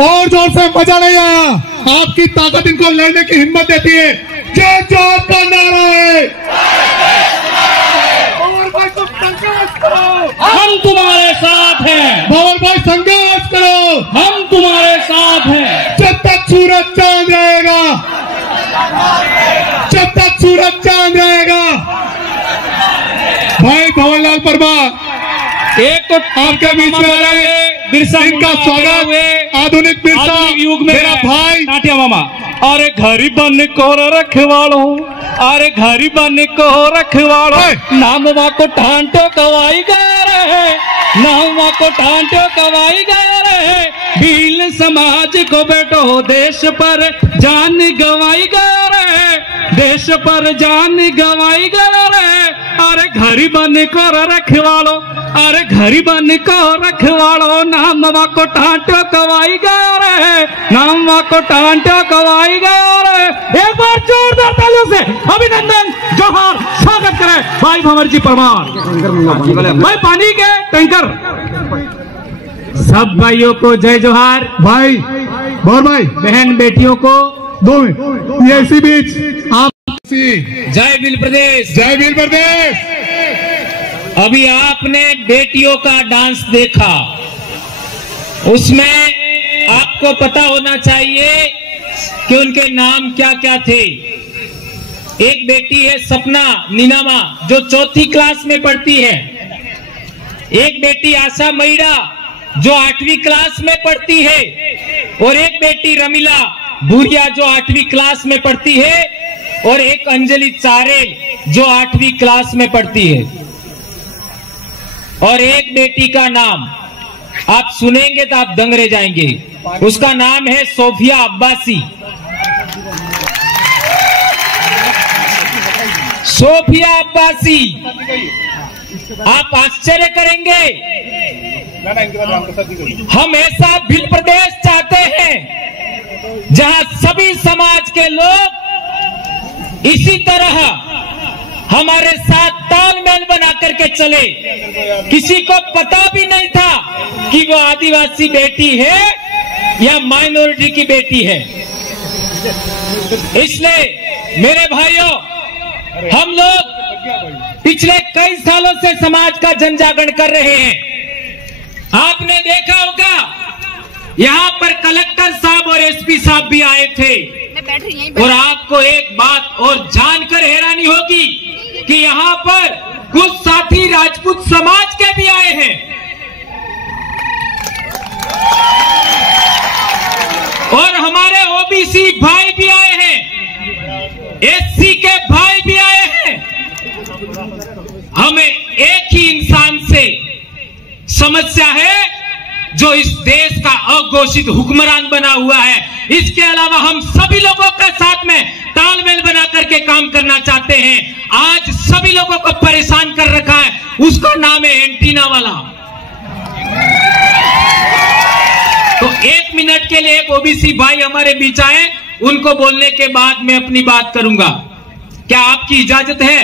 और जोर से मजा नहीं आया। आपकी ताकत इनको लड़ने की हिम्मत देती है। जय जोहर का नारा है। भंवर भाई तुम संघर्ष करो, हम तुम्हारे साथ हैं। भंवर भाई संघर्ष करो, हम तुम्हारे साथ हैं। जब तक सूरज चांद रहेगा, जब तक सूरज चांद रहेगा। भाई भंवरलाल परमार एक तो आपके बीच में आ रहे हैं, बिरसा इनका स्वागत आधुनिक बिरसा युग में मेरा भाई टाटिया मामा। अरे गरीबन को रखवालो, अरे गरीबन को रखवालो, नामवा को ठांटो कवाई गए रहे, नामवा को ठांटो कवाई गए रहे। भील समाज को बेटो देश पर जान गवाई गए रहे, देश पर जान गवाई गए रहे। अरे गरीबन को रखवालो, अरे गरीबन को रखवालो, नामवा को ठांटो कवाई गए रहे, नामवा को ठांटो कवाई गए रहे। एक बार जोरदार तालियों से अभिनंदन जोहार स्वागत करें भाई भंवर जी परमार। भाई पानी के टैंकर सब भाइयों को जय जोहार। भाई भंवर भाई बहन बेटियों को 2 मिनट ये इसी बीच आप जय भील प्रदेश, जय भील प्रदेश। अभी आपने बेटियों का डांस देखा, उसमें आपको पता होना चाहिए कि उनके नाम क्या क्या थे। एक बेटी है सपना नीनामा जो 4th क्लास में पढ़ती है, एक बेटी आशा मैड़ा जो 8वीं क्लास में पढ़ती है, और एक बेटी रमीला भूरिया जो 8वीं क्लास में पढ़ती है, और एक अंजलि चारेल जो 8वीं क्लास में पढ़ती है। और एक बेटी का नाम आप सुनेंगे तो आप दंग रह जाएंगे, उसका नाम है सोफिया अब्बासी। सोफिया अब्बासी, आप आश्चर्य करेंगे। हम ऐसा भील प्रदेश चाहते हैं जहां सभी समाज के लोग इसी तरह हमारे साथ तालमेल बना करके चले। किसी को पता भी नहीं था कि वो आदिवासी बेटी है या माइनॉरिटी की बेटी है। इसलिए मेरे भाइयों, हम लोग पिछले कई सालों से समाज का जन जागरण कर रहे हैं। आपने देखा होगा यहाँ पर कलेक्टर साहब और एसपी साहब भी आए थे, और आपको एक बात और जानकर हैरानी होगी कि यहाँ पर कुछ साथी राजपूत समाज के भी आए हैं, और हमारे ओबीसी भाई भी आए हैं, एससी के भाई भी आए हैं। हमें एक ही इंसान से समस्या है जो इस देश का अघोषित हुक्मरान बना हुआ है। इसके अलावा हम सभी लोगों के साथ में तालमेल बना करके काम करना चाहते हैं। आज सभी लोगों को परेशान कर रखा है, उसका नाम है एंटीना वाला। तो 1 मिनट के लिए एक ओबीसी भाई हमारे बीच आए, उनको बोलने के बाद मैं अपनी बात करूंगा। क्या आपकी इजाजत है?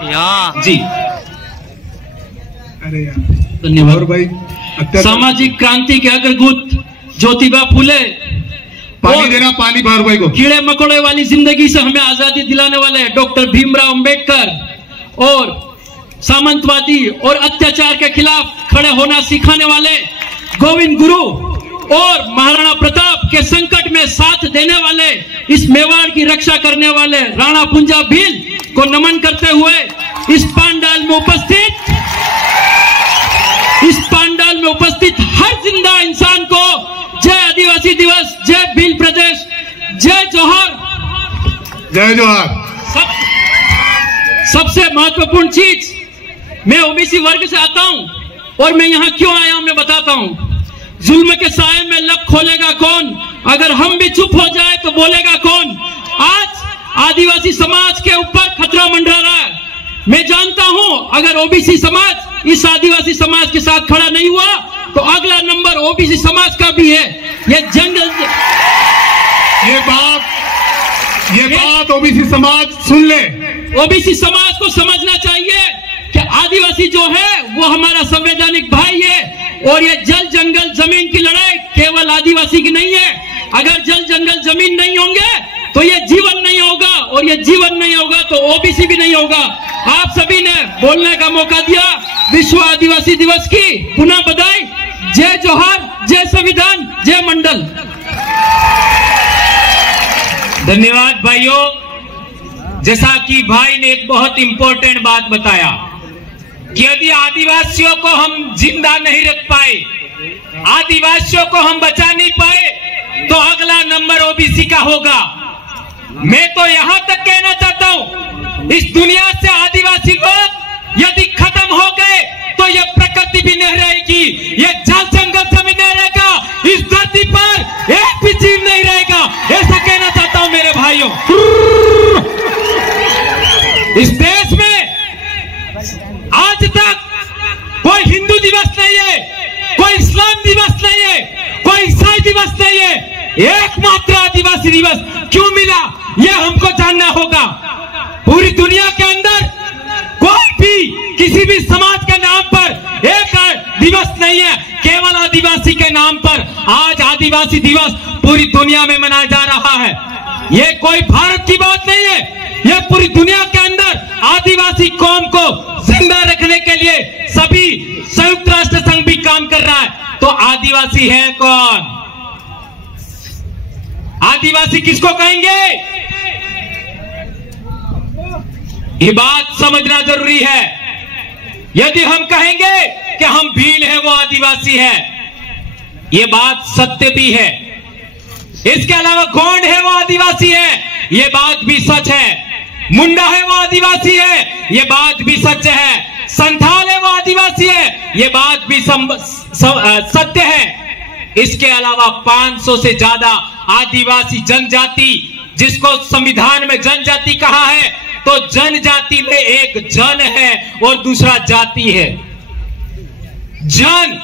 जी अरे यार धन्यवाद भाई। सामाजिक क्रांति के अग्रदूत ज्योतिबा फुले, पानी देना, पानी भंवर भाई को। कीड़े मकोड़े वाली जिंदगी से हमें आजादी दिलाने वाले डॉक्टर भीमराव अंबेडकर, और सामंतवादी और अत्याचार के खिलाफ खड़े होना सिखाने वाले गोविंद गुरु, और महाराणा प्रताप के संकट में साथ देने वाले, इस मेवाड़ की रक्षा करने वाले राणा पुंजा भील को नमन करते हुए इस पंडाल में उपस्थित हर जिंदा इंसान को जय आदिवासी दिवस, जय भील प्रदेश, जय जोहार, जय जोहार। सबसे महत्वपूर्ण चीज, मैं ओबीसी वर्ग से आता हूं और मैं यहां क्यों आया हूं मैं बताता हूं। जुल्म के साए में लब खोलेगा कौन? अगर हम भी चुप हो जाए तो बोलेगा कौन? आज आदिवासी समाज के ऊपर खतरा मंडरा रहा है। मैं जानता हूं अगर ओबीसी समाज इस आदिवासी समाज के साथ खड़ा नहीं हुआ तो अगला नंबर ओबीसी समाज का भी है। ये बात ओबीसी समाज सुन ले। ओबीसी समाज को समझना चाहिए कि आदिवासी जो है वो हमारा संवैधानिक भाई है, और ये जल जंगल जमीन की लड़ाई केवल केवल आदिवासी की नहीं है। अगर जल जंगल जमीन नहीं होंगे तो ये जीवन नहीं होगा, और ये जीवन नहीं होगा तो ओबीसी भी नहीं होगा। आप सभी ने बोलने का मौका दिया। विश्व आदिवासी दिवस की पुनः बधाई। जय जोहार, जय संविधान, जय मंडल। धन्यवाद भाइयों। जैसा कि भाई ने एक बहुत इंपॉर्टेंट बात बताया कि यदि आदिवासियों को हम जिंदा नहीं रख पाए, आदिवासियों को हम बचा नहीं पाए, तो अगला नंबर ओबीसी का होगा। मैं तो यहां तक कहना चाहता हूं, इस दुनिया से आदिवासी लोग यदि खत्म हो गए तो ये प्रकृति भी नहीं रहेगी, ये जल जंगल जमीन नहीं रहेगा, इस धरती पर एक भी जीव नहीं रहेगा। ऐसा कहना चाहता हूं मेरे भाइयों। इस देश में आज तक कोई हिंदू दिवस नहीं है, कोई इस्लाम दिवस नहीं है, कोई ईसाई दिवस नहीं है, एकमात्र आदिवासी दिवस क्यों मिला, यह हमको जानना होगा। पूरी दुनिया के अंदर कोई भी किसी भी समाज के नाम पर एक दिवस नहीं है, केवल आदिवासी के नाम पर आज आदिवासी दिवस पूरी दुनिया में मनाया जा रहा है। यह कोई भारत की बात नहीं है, यह पूरी दुनिया के अंदर आदिवासी कौम को जिंदा रखने के लिए सभी संयुक्त राष्ट्र संघ भी काम कर रहा है। तो आदिवासी है कौन? आदिवासी किसको कहेंगे? ये बात समझना जरूरी है। यदि हम कहेंगे कि हम भील हैं वो आदिवासी है, ये बात सत्य भी है। इसके अलावा गोंड है वो आदिवासी है, ये बात भी सच है। मुंडा है वो आदिवासी है, ये बात भी सच है। संथाल है वो आदिवासी है, ये बात भी सत्य है। इसके अलावा 500 से ज्यादा आदिवासी जनजाति, जिसको संविधान में जनजाति कहा है, तो जनजाति में एक जन है और दूसरा जाति है। जन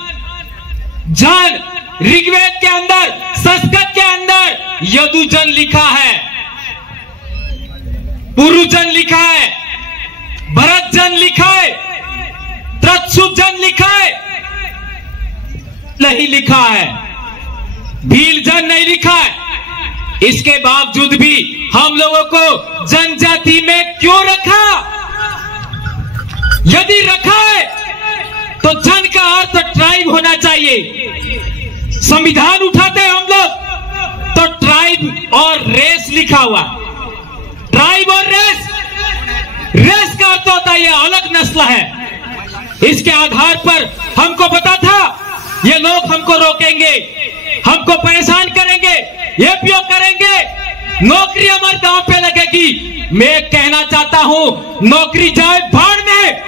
जन ऋग्वेद के अंदर, संस्कृत के अंदर यदुजन लिखा है, पुरुजन लिखा है, भरतजन लिखा है, त्रत्सुजन लिखा है, नहीं लिखा है, भीलजन नहीं लिखा है। इसके बावजूद भी हम लोगों को जनजाति में क्यों रखा? यदि रखा है तो जन का अर्थ ट्राइब होना चाहिए। संविधान उठाते हैं हम लोग तो ट्राइब और रेस लिखा हुआ। ट्राइब और रेस, रेस का अर्थ होता है ये अलग नस्ल है। इसके आधार पर हमको पता था ये लोग हमको रोकेंगे, हमको परेशान करेंगे, ये भी करेंगे, नौकरी हमारे दांव पे लगेगी। मैं कहना चाहता हूं नौकरी जाए भाड़ में,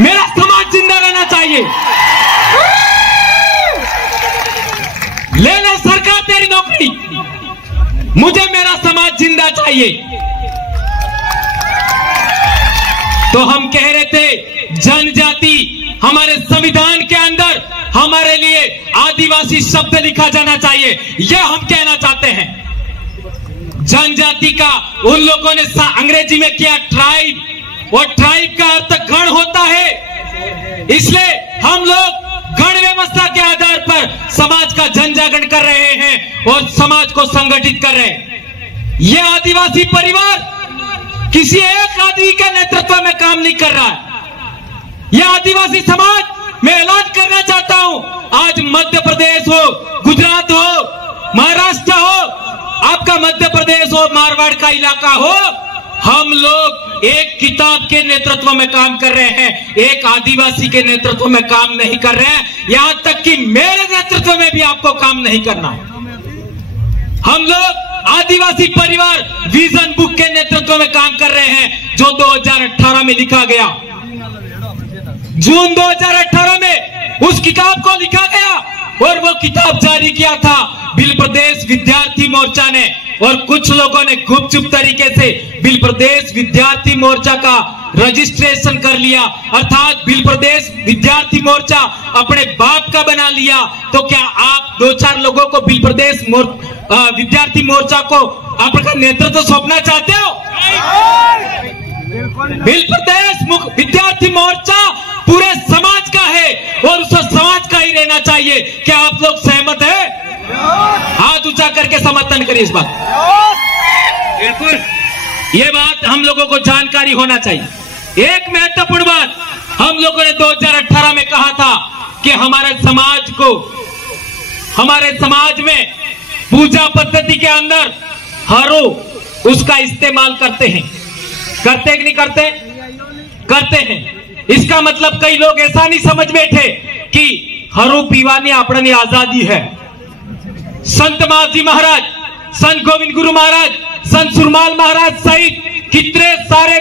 मेरा समाज जिंदा रहना चाहिए। ले ले सरकार तेरी नौकरी, मुझे मेरा समाज जिंदा चाहिए। तो हम कह रहे थे जनजाति, हमारे संविधान के अंदर हमारे लिए आदिवासी शब्द लिखा जाना चाहिए, यह हम कहना चाहते हैं। जनजाति का उन लोगों ने अंग्रेजी में किया ट्राइब, और ट्राइब का अर्थ गण होता है। इसलिए हम लोग गण व्यवस्था के आधार पर समाज का जनजागरण कर रहे हैं और समाज को संगठित कर रहे हैं। यह आदिवासी परिवार किसी एक आदमी के नेतृत्व में काम नहीं कर रहा है। यह आदिवासी समाज, मैं ऐलान करना चाहता हूं, आज मध्य प्रदेश हो, गुजरात हो, महाराष्ट्र हो, आपका मध्य प्रदेश हो, मारवाड़ का इलाका हो, हम लोग एक किताब के नेतृत्व में काम कर रहे हैं, एक आदिवासी के नेतृत्व में काम नहीं कर रहे हैं। यहां तक कि मेरे नेतृत्व में भी आपको काम नहीं करना है। हम लोग आदिवासी परिवार विजन बुक के नेतृत्व में काम कर रहे हैं, जो 2018 में लिखा गया। जून 2018 में उस किताब को लिखा गया और वो किताब जारी किया था भील प्रदेश विद्यार्थी मोर्चा ने, और कुछ लोगों ने गुपचुप तरीके से भील प्रदेश विद्यार्थी मोर्चा का रजिस्ट्रेशन कर लिया, अर्थात भील प्रदेश विद्यार्थी मोर्चा अपने बाप का बना लिया। तो क्या आप 2-4 लोगों को भील प्रदेश विद्यार्थी मोर्चा को आपका नेतृत्व सौंपना चाहते हो? भील प्रदेश विद्यार्थी मोर्चा पूरे समाज का है और उस समाज का ही रहना चाहिए। क्या आप लोग सहमत हैं? ऊंचा करके समर्थन करिए इस बात। बिल्कुल, ये बात हम लोगों को जानकारी होना चाहिए। एक महत्वपूर्ण बात, हम लोगों ने 2018 में कहा था कि हमारे समाज में पूजा पद्धति के अंदर हरू उसका इस्तेमाल करते हैं कि नहीं करते? करते हैं। इसका मतलब कई लोग ऐसा नहीं समझ बैठे कि हरू पीवानी अपनी आजादी है। संत माजी महाराज, संत गोविंद गुरु महाराज, संत सुरमाल महाराज सहित कितने सारे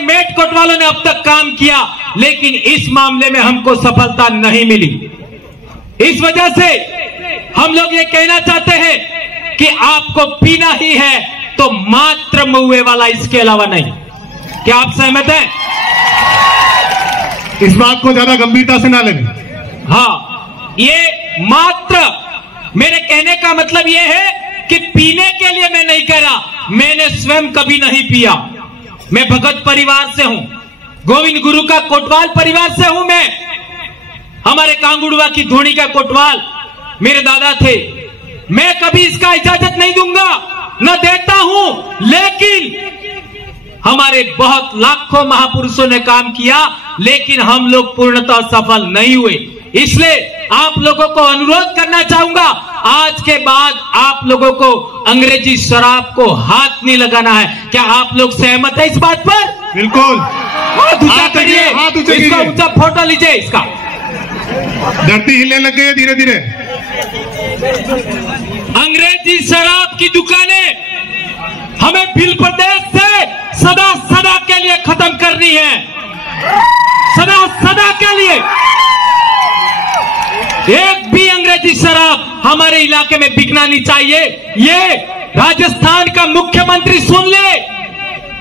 मेटकोट वालों ने अब तक काम किया, लेकिन इस मामले में हमको सफलता नहीं मिली। इस वजह से हम लोग ये कहना चाहते हैं कि आपको पीना ही है तो मात्र महुए वाला, इसके अलावा नहीं। क्या आप सहमत हैं? इस बात को ज्यादा गंभीरता से ना लें। हाँ, ये मात्र, मेरे कहने का मतलब ये है कि पीने के लिए मैं नहीं कह रहा, मैंने स्वयं कभी नहीं पिया। मैं भगत परिवार से हूं, गोविंद गुरु का कोटवाल परिवार से हूं मैं। हमारे कांगुड़वा की धोनी का कोटवाल मेरे दादा थे। मैं कभी इसका इजाजत नहीं दूंगा, न देता हूं, लेकिन हमारे बहुत लाखों महापुरुषों ने काम किया, लेकिन हम लोग पूर्णतः सफल नहीं हुए। इसलिए आप लोगों को अनुरोध करना चाहूंगा, आज के बाद आप लोगों को अंग्रेजी शराब को हाथ नहीं लगाना है। क्या आप लोग सहमत है इस बात पर? बिल्कुल। हाथ ऊंचा करिए, इसका ऊंचा फोटो लीजिए इसका। धरती हिलने लग गई है धीरे धीरे। अंग्रेजी शराब की दुकानें हमें भिल प्रदेश से सदा सदा के लिए खत्म करनी है, सदा सदा के लिए। एक भी अंग्रेजी शराब हमारे इलाके में बिकना नहीं चाहिए। ये राजस्थान का मुख्यमंत्री सुन ले,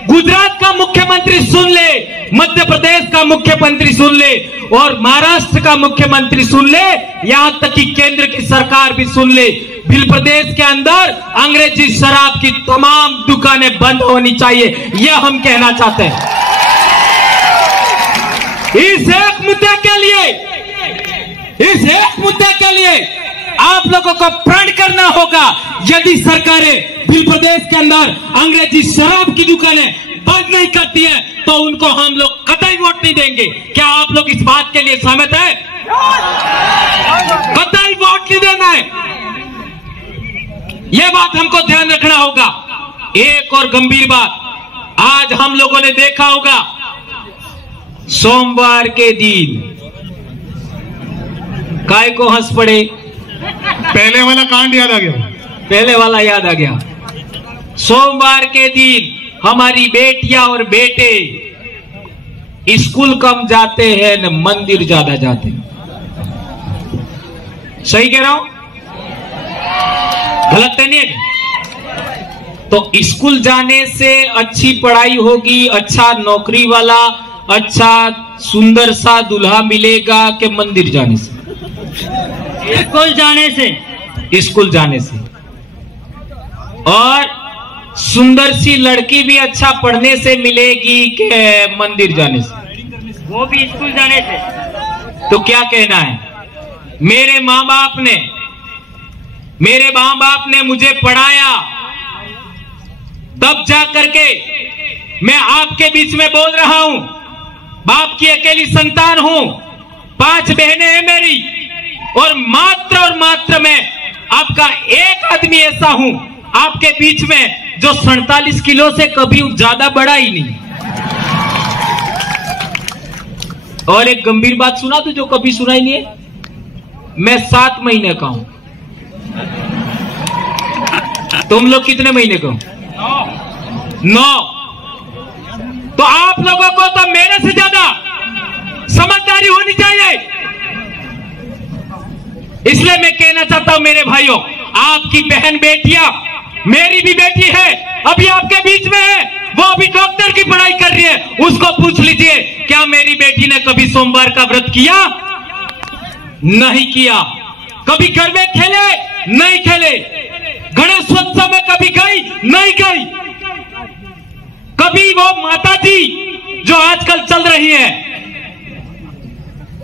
गुजरात का मुख्यमंत्री सुन ले, मध्य प्रदेश का मुख्यमंत्री सुन ले और महाराष्ट्र का मुख्यमंत्री सुन ले, यहां तक कि केंद्र की सरकार भी सुन ले। भिल प्रदेश के अंदर अंग्रेजी शराब की तमाम दुकानें बंद होनी चाहिए, यह हम कहना चाहते हैं। इस एक मुद्दे के लिए आप लोगों को प्रण करना होगा। यदि सरकारें भिल प्रदेश के अंदर अंग्रेजी शराब की दुकानें बंद नहीं करती है तो उनको हम लोग कतई वोट नहीं देंगे। क्या आप लोग इस बात के लिए सहमत है? कतई वोट नहीं देना है, यह बात हमको ध्यान रखना होगा। एक और गंभीर बात, आज हम लोगों ने देखा होगा सोमवार के दिन काय को हंस पड़े, पहले वाला कांड याद आ गया। पहले वाला याद आ गया। सोमवार के दिन हमारी बेटियां और बेटे स्कूल कम जाते हैं न मंदिर ज्यादा जाते हैं। सही कह रहा हूं? गलत तो नहीं है? तो स्कूल जाने से अच्छी पढ़ाई होगी, अच्छा नौकरी वाला, अच्छा सुंदर सा दूल्हा मिलेगा कि मंदिर जाने से? स्कूल जाने से। स्कूल जाने से। और सुंदर सी लड़की भी अच्छा पढ़ने से मिलेगी कि मंदिर जाने से? वो भी स्कूल जाने से। तो क्या कहना है? मेरे माँ बाप ने मुझे पढ़ाया, तब जा करके मैं आपके बीच में बोल रहा हूं। बाप की अकेली संतान हूं, 5 बहनें हैं मेरी, और मात्र मैं आपका एक आदमी ऐसा हूं आपके बीच में जो 47 किलो से कभी ज्यादा बड़ा ही नहीं। और एक गंभीर बात सुना तो जो कभी सुना ही नहीं है, मैं 7 महीने का हूं। तुम लोग कितने महीने का हो? 9। तो आप लोगों को तो मेरे से ज्यादा समझदारी होनी चाहिए। इसलिए मैं कहना चाहता हूं मेरे भाइयों, आपकी बहन बेटियां, मेरी भी बेटी है अभी आपके बीच में है, वो अभी डॉक्टर की पढ़ाई कर रही है, उसको पूछ लीजिए क्या मेरी बेटी ने कभी सोमवार का व्रत किया? नहीं किया। कभी घर में खेले? नहीं खेले। गणेशोत्सव में कभी गई? नहीं गई। कभी वो माताजी जो आजकल चल रही है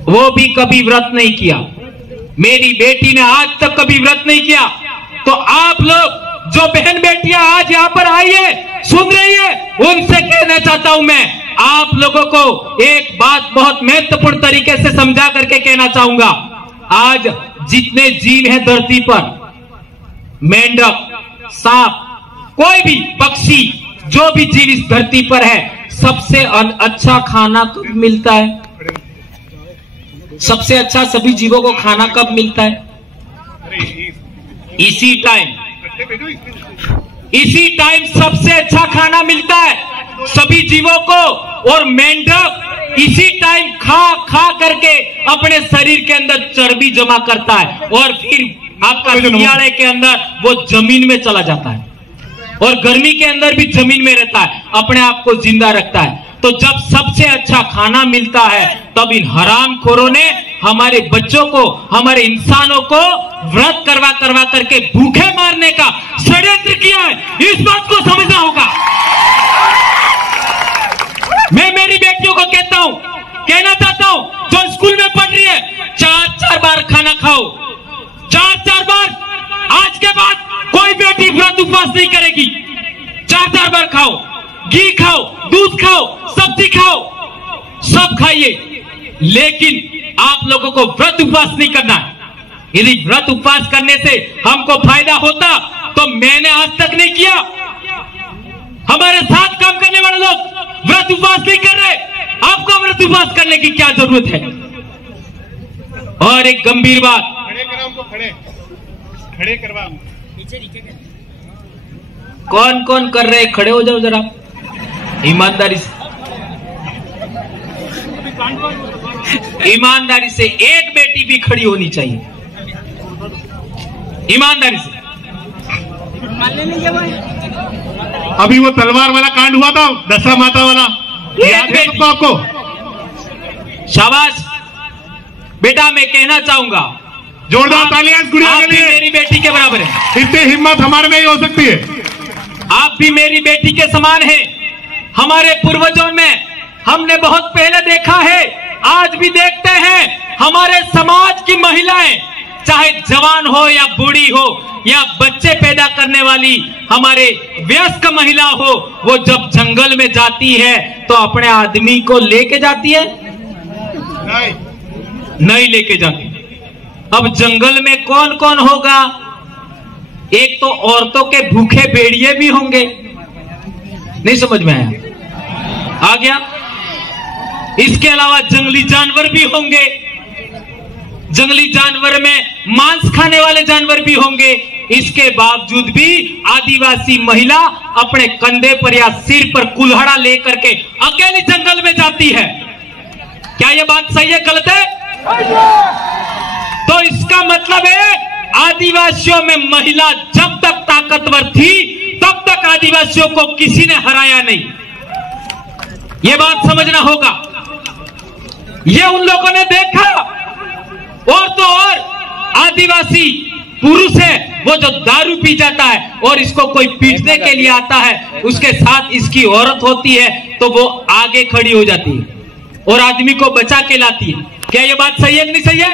वो भी कभी व्रत नहीं किया। मेरी बेटी ने आज तक कभी व्रत नहीं किया, तो आप लोग जो बहन बेटियां आज यहां पर आई है, सुन रही है, उनसे कहना चाहता हूं मैं, आप लोगों को एक बात बहुत महत्वपूर्ण तरीके से समझा करके कहना चाहूंगा। आज जितने जीव हैं धरती पर, मेंढक, सांप, कोई भी पक्षी, जो भी जीव इस धरती पर है, सबसे अच्छा खाना कब मिलता है? सबसे अच्छा सभी जीवों को खाना कब मिलता है? इसी टाइम सबसे अच्छा खाना मिलता है सभी जीवों को। और मेंढक इसी टाइम खा करके अपने शरीर के अंदर चर्बी जमा करता है और फिर आपका सियाड़े के अंदर वो जमीन में चला जाता है और गर्मी के अंदर भी जमीन में रहता है, अपने आप को जिंदा रखता है। तो जब सबसे अच्छा खाना मिलता है, तब इन हरामखोरों ने हमारे बच्चों को, हमारे इंसानों को व्रत करवा करके भूखे मारने का षड्यंत्र किया है। इस बात को समझना होगा। मैं मेरी बेटियों को कहना चाहता हूं, जो स्कूल में पढ़ रही है, 4-4 बार खाना खाओ, 4-4 बार। आज के बाद कोई बेटी व्रत उपवास नहीं करेगी। 4-4 बार खाओ, घी खाओ, दूध खाओ, सब्जी खाओ, सब खाइए, लेकिन आप लोगों को व्रत उपवास नहीं करना है। यदि व्रत उपवास करने से हमको फायदा होता तो मैंने आज तक नहीं किया। हमारे साथ काम करने वाले लोग व्रत उपवास नहीं कर रहे, आपको व्रत उपवास करने की क्या जरूरत है? और एक गंभीर बात, खड़े करवा, कौन कौन कर रहे, खड़े हो जाओ जरा ईमानदारी से। ईमानदारी से एक बेटी भी खड़ी होनी चाहिए, ईमानदारी से। अभी वो तलवार वाला कांड हुआ था, दशा माता वाला, याद है सबको? आपको शाबाश बेटा। मैं कहना चाहूंगा, जोरदार तालियां इस गुड़िया के लिए। मेरी बेटी के बराबर है। इतनी हिम्मत हमारे में ही हो सकती है। आप भी मेरी बेटी के समान हैं। हमारे पूर्वजों में हमने बहुत पहले देखा है, आज भी देखते हैं, हमारे समाज की महिलाएं, चाहे जवान हो या बूढ़ी हो या बच्चे पैदा करने वाली हमारे वयस्क महिला हो, वो जब जंगल में जाती है तो अपने आदमी को लेके जाती है? नहीं लेके जाती। अब जंगल में कौन कौन होगा? एक तो औरतों के भूखे भेड़िए भी होंगे। नहीं समझ में आया? आ गया? इसके अलावा जंगली जानवर भी होंगे। जंगली जानवर में मांस खाने वाले जानवर भी होंगे। इसके बावजूद भी आदिवासी महिला अपने कंधे पर या सिर पर कुल्हाड़ा लेकर के अकेली जंगल में जाती है। क्या यह बात सही है, गलत है? तो इसका मतलब है आदिवासियों में महिला जब तक ताकतवर थी तब तक आदिवासियों को किसी ने हराया नहीं। यह बात समझना होगा। यह उन लोगों ने देखा। और तो और आदिवासी पुरुष है वो जो दारू पी जाता है और इसको कोई पीटने के लिए आता है, उसके साथ इसकी औरत होती है तो वो आगे खड़ी हो जाती है और आदमी को बचा के लाती है। क्या ये बात सही है कि नहीं सही है?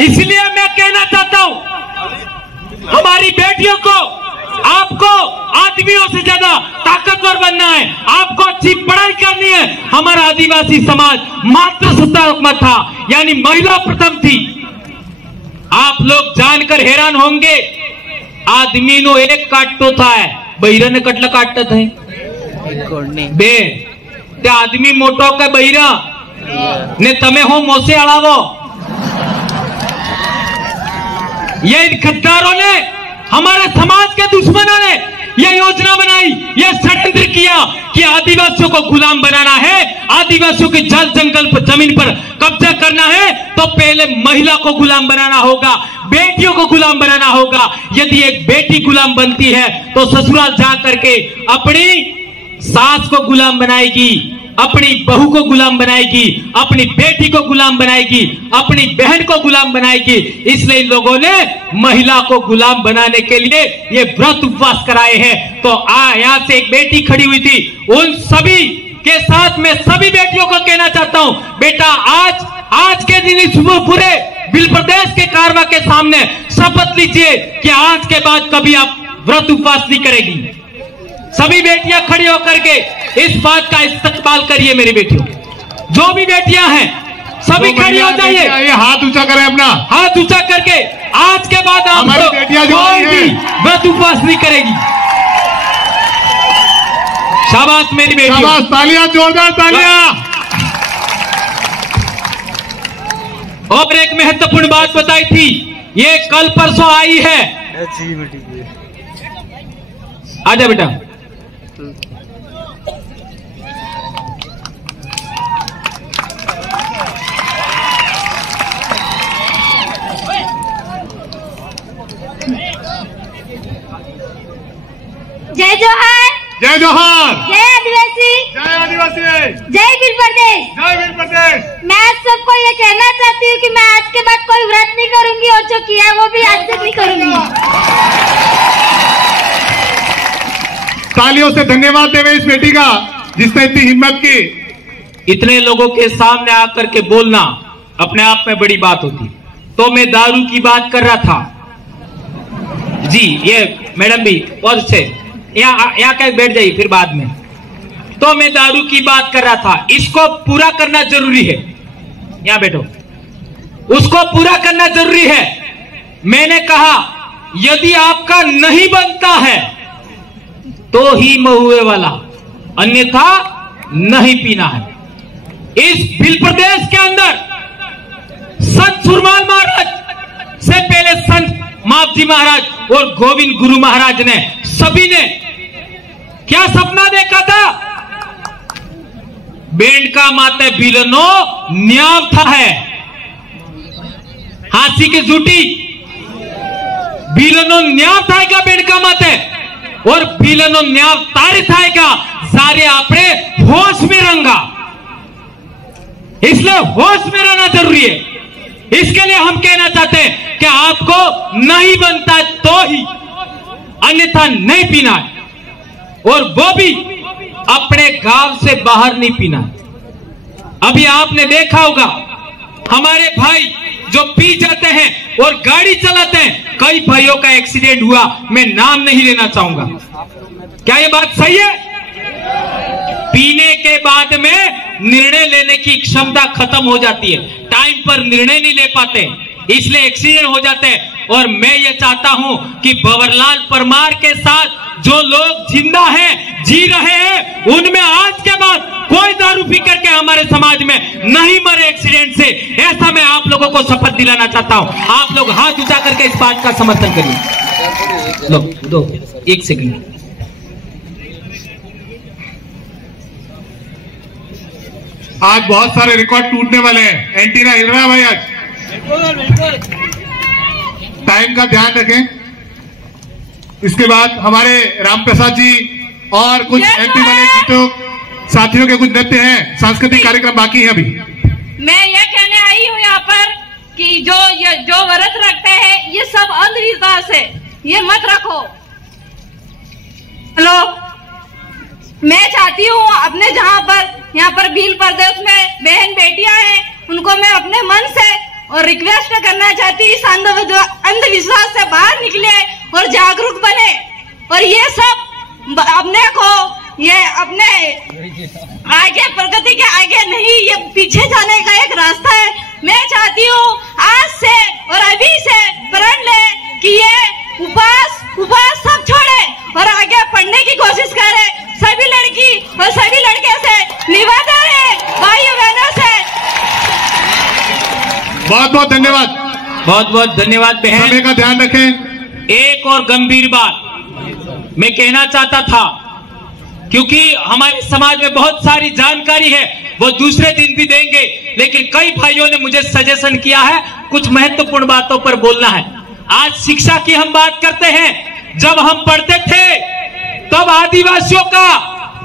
इसलिए मैं कहना चाहता हूं हमारी बेटियों को, आपको आदमियों से ज्यादा ताकतवर बनना है, आपको अच्छी पढ़ाई करनी है। हमारा आदिवासी समाज मातृसत्तात्मक था, यानी महिला प्रथम थी। आप लोग जानकर हैरान होंगे, आदमी नो एक काटतो था, बहिरा ने कटला काटता था बे ते आदमी मोटो के बहिरा ने तमे हो मोसे अड़ावो। ये इन गद्दारों ने, हमारे समाज के दुश्मनों ने यह योजना बनाई, यह षड्यंत्र किया कि आदिवासियों को गुलाम बनाना है, आदिवासियों के जल जंगल पर जमीन पर कब्जा करना है तो पहले महिला को गुलाम बनाना होगा, बेटियों को गुलाम बनाना होगा। यदि एक बेटी गुलाम बनती है तो ससुराल जा करके अपनी सास को गुलाम बनाएगी, अपनी बहू को गुलाम बनाएगी, अपनी बेटी को गुलाम बनाएगी, अपनी बहन को गुलाम बनाएगी। इसलिए इन लोगों ने महिला को गुलाम बनाने के लिए ये व्रत उपवास कराए हैं। तो यहां से एक बेटी खड़ी हुई थी, उन सभी के साथ मैं सभी बेटियों को कहना चाहता हूं, बेटा आज के दिन इस पूरे बिल प्रदेश के कारवा के सामने शपथ लीजिए कि आज के बाद कभी आप व्रत उपवास नहीं करेगी। सभी बेटियां खड़ी होकर के इस बात का इस्तकबाल करिए। मेरी बेटियों, जो भी बेटियां हैं सभी खड़ी हो जाइए। ये हाथ ऊंचा करें, अपना हाथ ऊंचा करके आज के बाद आप हमारी बेटियां जो कोई हैं। भी व्रत उपवास नहीं करेगी। शाबाश मेरी बेटियों, शाबाश, तालियां, जोरदार तालियां। और एक महत्वपूर्ण बात बताई थी, ये कल परसों आई है। आजा बेटा। जय जोहार, जय जोहार, जय आदिवासी, जय आदिवासी, जय वीर प्रदेश। जय वीर प्रदेश। मैं आप सबको ये कहना चाहती हूँ कि मैं आज के बाद कोई व्रत नहीं करूंगी और जो किया वो भी आज तक नहीं करूंगी। तालियों से धन्यवाद देवे इस बेटी का जिसने इतनी हिम्मत की। इतने लोगों के सामने आकर के बोलना अपने आप में बड़ी बात होती। तो मैं दारू की बात कर रहा था जी। ये मैडम भी और से यहाँ कहीं बैठ जाइए फिर बाद में। तो मैं दारू की बात कर रहा था, इसको पूरा करना जरूरी है। यहाँ बैठो, उसको पूरा करना जरूरी है। मैंने कहा यदि आपका नहीं बनता है तो ही महुए वाला, अन्यथा नहीं पीना है। इस बिल प्रदेश के अंदर संत सुरमाल महाराज से पहले संत मापजी महाराज और गोविंद गुरु महाराज ने सभी ने क्या सपना देखा था? बेंड का माते बिलनो न्याव था है, हाथी की जूटी बिलनो न्याव था क्या बेंड का माते, और बिलनो न्याव तारी था क्या सारे आपने होश में रंगा। इसलिए होश में रहना जरूरी है। इसके लिए हम कहना चाहते हैं कि आपको नहीं बनता तो ही, अन्यथा नहीं पीना है, और वो भी अपने गांव से बाहर नहीं पीना। अभी आपने देखा होगा हमारे भाई जो पी जाते हैं और गाड़ी चलाते हैं, कई भाइयों का एक्सीडेंट हुआ, मैं नाम नहीं लेना चाहूंगा। क्या ये बात सही है? पीने के बाद में निर्णय लेने की क्षमता खत्म हो जाती है, टाइम पर निर्णय नहीं ले पाते, इसलिए एक्सीडेंट हो जाते हैं। और मैं ये चाहता हूं कि भंवरलाल परमार के साथ जो लोग जिंदा हैं, जी रहे हैं, उनमें आज के बाद कोई दारू पी करके हमारे समाज में नहीं मरे एक्सीडेंट से। ऐसा मैं आप लोगों को शपथ दिलाना चाहता हूं। आप लोग हाथ उठा करके इस बात का समर्थन करिए। लो दो एक सेकंड। आज बहुत सारे रिकॉर्ड टूटने वाले हैं। एंटीना हिल रहा है भाई आज। टाइम का ध्यान रखें। इसके बाद हमारे राम प्रसाद जी और कुछ एमपी वाले गीतों साथियों के कुछ नृत्य हैं, सांस्कृतिक कार्यक्रम बाकी हैं अभी। मैं ये कहने आई हूँ यहाँ पर कि जो व्रत रखते हैं ये सब अंधविश्वास है, ये मत रखो। हेलो, मैं चाहती हूँ अपने जहाँ पर यहाँ पर भील प्रदेश में बहन बेटियां हैं, उनको मैं अपने मन से और रिक्वेस्ट करना चाहती इस अंधविश्वास से बाहर निकले और जागरूक बने, और ये सब अपने को ये अपने आगे प्रगति के आगे नहीं, ये पीछे जाने का एक रास्ता है। मैं चाहती हूँ आज से और अभी से प्रण ले कि ये उपवास सब छोड़े और आगे पढ़ने की कोशिश करे। सभी लड़की और सभी लड़के से निवेदन है, भाइयों बहनों से। बहुत बहुत धन्यवाद। बहुत बहुत धन्यवाद बहन। समय का ध्यान रखें। एक और गंभीर बात मैं कहना चाहता था, क्योंकि हमारे समाज में बहुत सारी जानकारी है, वो दूसरे दिन भी देंगे, लेकिन कई भाइयों ने मुझे सजेशन किया है कुछ महत्वपूर्ण बातों पर बोलना है। आज शिक्षा की हम बात करते हैं। जब हम पढ़ते थे तब आदिवासियों का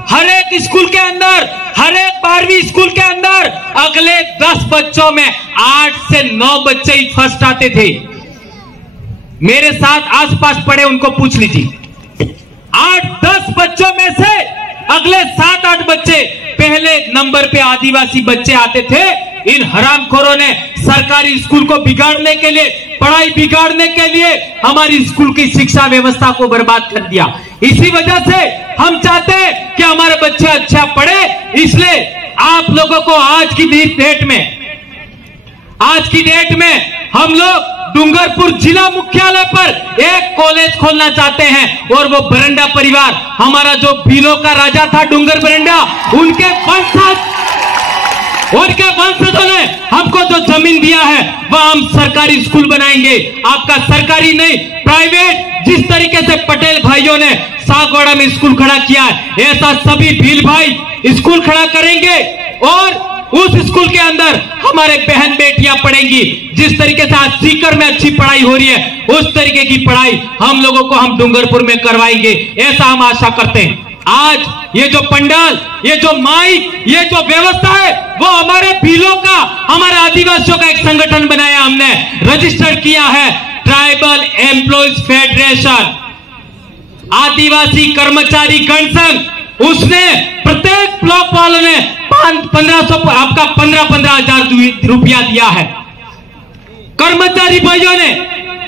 हर एक स्कूल के अंदर, हर एक 12वीं स्कूल के अंदर अगले 10 बच्चों में 8 से 9 बच्चे ही फर्स्ट आते थे। मेरे साथ आसपास पढ़े उनको पूछ लीजिए, 8-10 बच्चों में से अगले 7-8 बच्चे पहले नंबर पे आदिवासी बच्चे आते थे। इन हरामखोरों ने सरकारी स्कूल को बिगाड़ने के लिए, पढ़ाई बिगाड़ने के लिए हमारी स्कूल की शिक्षा व्यवस्था को बर्बाद कर दिया। इसी वजह से हम चाहते हैं कि हमारे बच्चे अच्छा पढ़े। इसलिए आप लोगों को आज की डेट में हम लोग डूंगरपुर जिला मुख्यालय पर एक कॉलेज खोलना चाहते हैं। और वो बरंडा परिवार, हमारा जो भीलों का राजा था डूंगर बरंडा, उनके वंशजों ने हमको जो जमीन दिया है वह हम सरकारी स्कूल बनाएंगे। आपका सरकारी नहीं, प्राइवेट। जिस तरीके से पटेल भाइयों ने सागवाड़ा में स्कूल खड़ा किया है, ऐसा सभी भील भाई स्कूल खड़ा करेंगे और उस स्कूल के अंदर हमारे बहन बेटियां पढ़ेंगी। जिस तरीके से आज सीकर में अच्छी पढ़ाई हो रही है, उस तरीके की पढ़ाई हम लोगों को हम डूंगरपुर में करवाएंगे, ऐसा हम आशा करते हैं। आज ये जो पंडाल, ये जो माइक, ये जो व्यवस्था है, वो हमारे भीलों का, हमारे आदिवासियों का एक संगठन बनाया, हमने रजिस्टर किया है, ट्राइबल एम्प्लॉइज फेडरेशन, आदिवासी कर्मचारी गण संघ। उसने प्रत्येक ब्लॉक वालों ने 15,000 रुपया दिया है। कर्मचारी भाइयों ने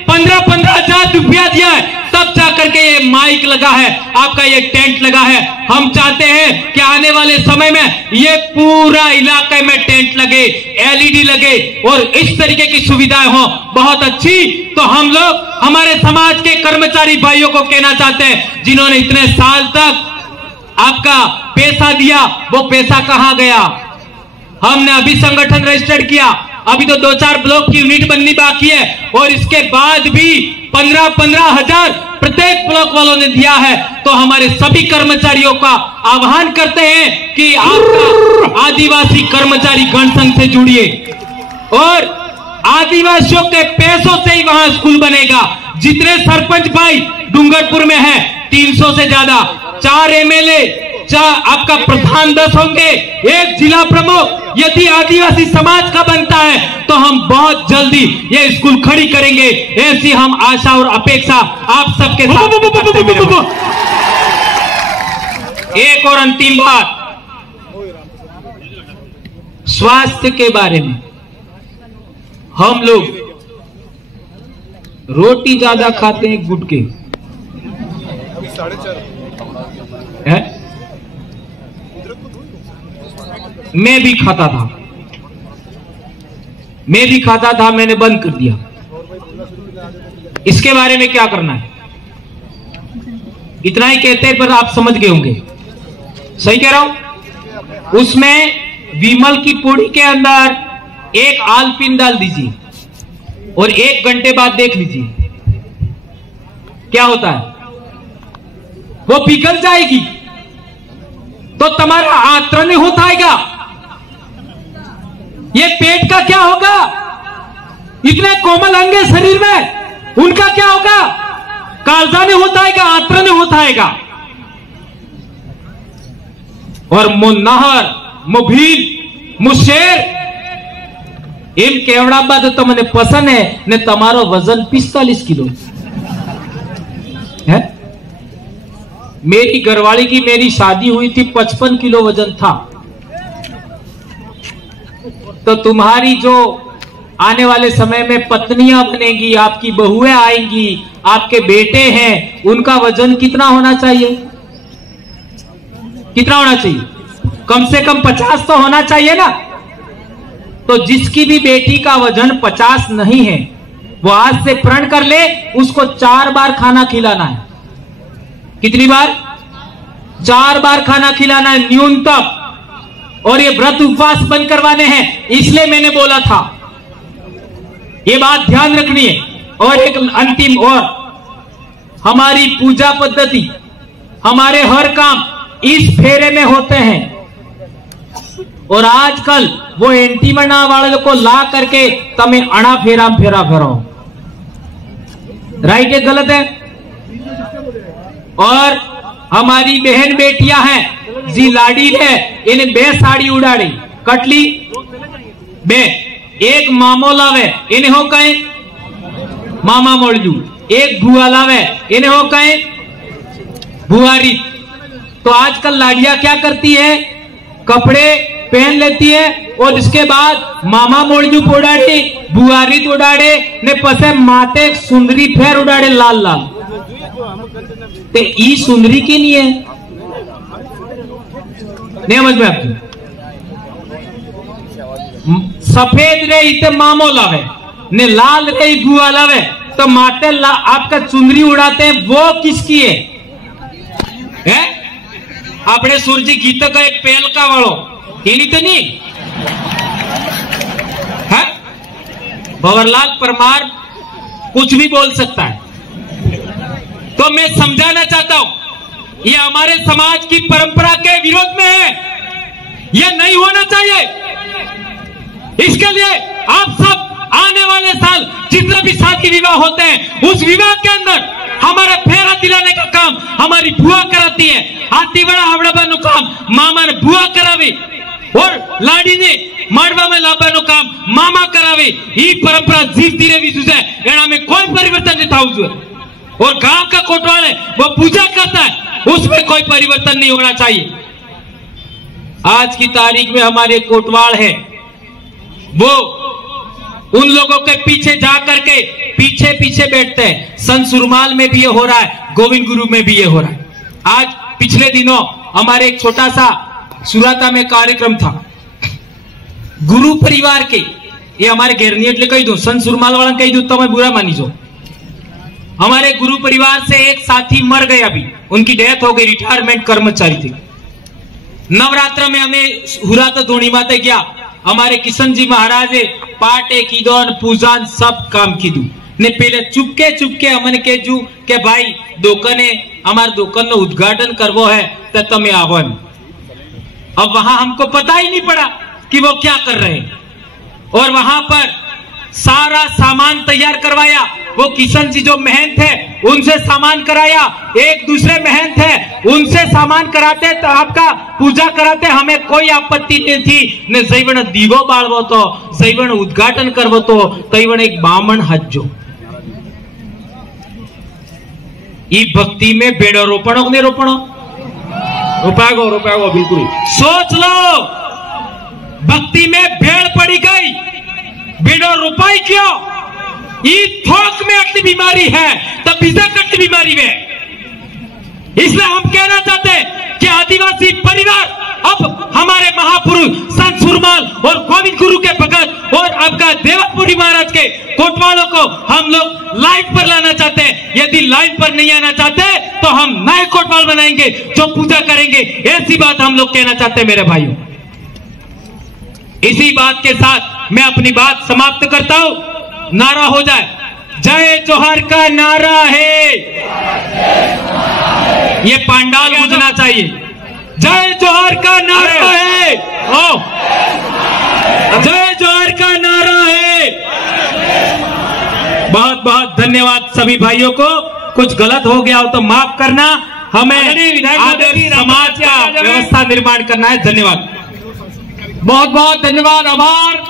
15,000 रुपया दिया है, तब जाकर के ये माइक लगा है, आपका ये टेंट लगा है। हम चाहते हैं कि आने वाले समय में ये पूरा इलाके में टेंट लगे, एलईडी लगे और इस तरीके की सुविधाएं हो बहुत अच्छी। तो हम लोग हमारे समाज के कर्मचारी भाइयों को कहना चाहते हैं, जिन्होंने इतने साल तक आपका पैसा दिया, वो पैसा कहां गया? हमने अभी संगठन रजिस्टर्ड किया, अभी तो 2-4 ब्लॉक की यूनिट बननी बाकी है और इसके बाद भी 15-15 हजार प्रत्येक ब्लॉक वालों ने दिया है। तो हमारे सभी कर्मचारियों का आह्वान करते हैं कि आपका आदिवासी कर्मचारी गण संघ से जुड़िए और आदिवासियों के पैसों से ही वहां स्कूल बनेगा। जितने सरपंच भाई डूंगरपुर में है 300 से ज्यादा, 4 एमएलए, आपका प्रधान 10 होंगे, 1 जिला प्रमुख। यदि आदिवासी समाज का बनता है तो हम बहुत जल्दी ये स्कूल खड़ी करेंगे, ऐसी हम आशा और अपेक्षा आप सबके साथ करते हैं। एक और अंतिम बात, स्वास्थ्य के बारे में। हम लोग रोटी ज्यादा खाते हैं, गुटके है? मैं भी खाता था, मैंने बंद कर दिया। इसके बारे में क्या करना है? इतना ही कहते हैं, पर आप समझ गए होंगे, सही कह रहा हूं। उसमें विमल की पूड़ी के अंदर एक आलपिन डाल दीजिए और 1 घंटे बाद देख लीजिए क्या होता है। वो पिघल जाएगी तो तुम्हारा आंतरण होता आएगा। ये पेट का क्या होगा? इतने कोमल अंग है शरीर में, उनका क्या होगा? कालजा ने होता आएगा, आंतरण होता आएगा। और मुन्नहर, मुभील, मुशेर एम केवड़ा बात तो મને પસંદ है ने તમારો वजन 45 किलो है। मेरी घरवाली की मेरी शादी हुई थी 55 किलो वजन था। तो तुम्हारी जो आने वाले समय में पत्नियां बनेगी, आपकी बहुएं आएंगी, आपके बेटे हैं, उनका वजन कितना होना चाहिए? कितना होना चाहिए? कम से कम 50 तो होना चाहिए ना। तो जिसकी भी बेटी का वजन 50 नहीं है, वो आज से प्रण कर ले, उसको 4 बार खाना खिलाना है। कितनी बार? 4 बार खाना खिलाना है न्यूनतम। और ये व्रत उपवास बंद करवाने हैं, इसलिए मैंने बोला था, ये बात ध्यान रखनी है। और एक अंतिम, और हमारी पूजा पद्धति, हमारे हर काम इस फेरे में होते हैं। और आजकल वो एंटी मना वाले को ला करके तमे अणा फेरा फेरो, राइट है गलत है? और हमारी बहन बेटियां हैं, जी लाडी है, इन्हें 2 साड़ी उड़ाड़ी कटली 2, एक मामो लावे इन्हें हो कहे मामा मोड़जू, एक भुआ लावे इन्हें हो कहे भुआरी। तो आजकल लाड़ियां क्या करती है, कपड़े पहन लेती है और इसके बाद मामा मोड़जू पोड़ाड़े, बुआरी तोड़ाड़े ने पसे माते सुंदरी फेर उड़ाड़े लाल लाल। ते ई सुंदरी की नहीं है, नहीं समझ में आपकी। सफेद रे इते मामो लावे ने लाल रे बुआ लावे, तो माते आपका चुंदरी उड़ाते हैं, वो किसकी है? अपने सूरजी गीत का एक पेल का वालो एनी तो नहीं है। भंवरलाल परमार कुछ भी बोल सकता है। तो मैं समझाना चाहता हूं, यह हमारे समाज की परंपरा के विरोध में है, यह नहीं होना चाहिए। इसके लिए आप सब आने वाले साल जितने भी शादी विवाह होते हैं, उस विवाह के अंदर हमारा फेरा दिलाने का काम हमारी बुआ कराती है। हाथी बड़ा हावड़ा बानु काम मामा ने बुआ करावी और लाड़ी ने माड़वा में लाबानु काम मामा करावे। ये परंपरा जीवती रही जुजे, एना में कोई परिवर्तन नहीं था जुए। और गांव का कोटवाल है वो पूजा करता है, उसमें कोई परिवर्तन नहीं होना चाहिए। आज की तारीख में हमारे कोटवाल है, वो उन लोगों के पीछे जा करके पीछे पीछे बैठते हैं। संत सुरमाल में भी ये हो रहा है, गोविंद गुरु में भी ये हो रहा है। आज पिछले दिनों हमारे एक छोटा सा सुराता में कार्यक्रम था, गुरु परिवार के, ये हमारे घेरनी एटले कही दो, संत सुरमाल वाला कही दो तो मैं बुरा मानी जो। हमारे गुरु परिवार से एक साथी मर गए, अभी उनकी डेथ हो गई, रिटायरमेंट कर्मचारी थे। नवरात्र में हमें हुरा तो धोनी माते गया, हमारे किशन जी महाराजे पाटे कीदोन पूजान सब काम कीधु ने पहले चुपके चुपके हमने के जू के भाई दुकाने हमारे दुकान नो उद्घाटन करवो है तो तमे आवो। अब वहां हमको पता ही नहीं पड़ा कि वो क्या कर रहे हैं, और वहां पर सारा सामान तैयार करवाया। वो किशन जी जो महंत है उनसे सामान कराया, एक दूसरे महंत है उनसे सामान कराते, तो आपका पूजा कराते, हमें कोई आपत्ति नहीं थी। ने जैवण दीवो बाळवो तो, जैवण उद्घाटन करवो तो, तैवण एक बामण हज्जो। ई भक्ति में बेड़ो रोपणो नहीं रोपणो, रुपया बिल्कुल सोच लो। भक्ति में भेड़ पड़ी गई, बेड़ो रुपाई क्यों? ये थोक में अटली बीमारी है, तब बीजा कटली बीमारी में। इसलिए हम कहना चाहते हैं कि आदिवासी परिवार अब हमारे महापुरुष संत सुरमाल और गोविंद गुरु के भगत और आपका देवपुरी महाराज के कोटवालों को हम लोग लाइन पर लाना चाहते हैं। यदि लाइन पर नहीं आना चाहते तो हम नए कोटवाल बनाएंगे जो पूजा करेंगे, ऐसी बात हम लोग कहना चाहते हैं मेरे भाइयों। इसी बात के साथ मैं अपनी बात समाप्त करता हूं। नारा हो जाए, जय जोहार का नारा है, ये पांडाल गूंजना चाहिए। जय जोहार का नारा है, ओ जय जोहार का नारा है। बहुत बहुत धन्यवाद सभी भाइयों को। कुछ गलत हो गया हो तो माफ करना, हमें आदर्श समाज का व्यवस्था निर्माण करना है। धन्यवाद, बहुत बहुत धन्यवाद, आभार।